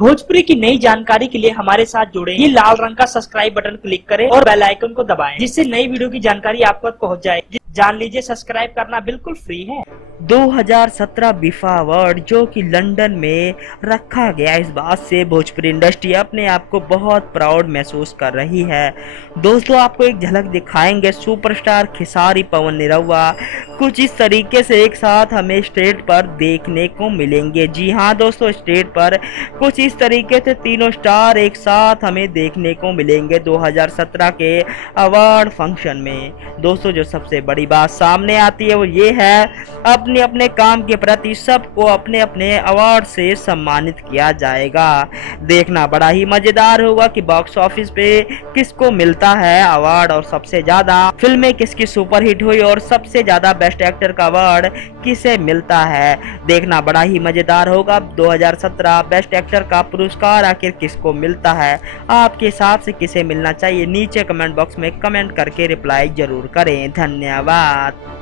भोजपुरी की नई जानकारी के लिए हमारे साथ जुड़े। ये लाल रंग का सब्सक्राइब बटन क्लिक करें और बेल आइकन को दबाएं, जिससे नई वीडियो की जानकारी आप तक पहुंच जाए। जान लीजिए, सब्सक्राइब करना बिल्कुल फ्री है। 2017 बिफा अवार्ड जो कि लंदन में रखा गया, इस बात से भोजपुरी इंडस्ट्री अपने आप को बहुत प्राउड महसूस कर रही है। दोस्तों, आपको एक झलक दिखाएंगे। सुपरस्टार खेसारी, पवन निरहुआ कुछ इस तरीके से एक साथ हमें स्टेज पर देखने को मिलेंगे। जी हाँ दोस्तों, स्टेज पर कुछ इस तरीके से तीनों स्टार एक साथ हमें देखने को मिलेंगे 2017 के अवार्ड फंक्शन में। दोस्तों, जो सबसे बड़ी बात सामने आती है वो ये है, अपने अपने काम के प्रति सबको अपने अपने अवार्ड से सम्मानित किया जाएगा। देखना बड़ा ही मजेदार होगा कि बॉक्स ऑफिस पे किसको मिलता है अवार्ड और सबसे ज्यादा फिल्में किसकी सुपरहिट हुई और सबसे ज्यादा बेस्ट एक्टर का अवार्ड किसे मिलता है। देखना बड़ा ही मजेदार होगा। 2017 बेस्ट एक्टर का पुरस्कार आखिर किसको मिलता है, आपके हिसाब से किसे मिलना चाहिए? नीचे कमेंट बॉक्स में कमेंट करके रिप्लाई जरूर करें। धन्यवाद।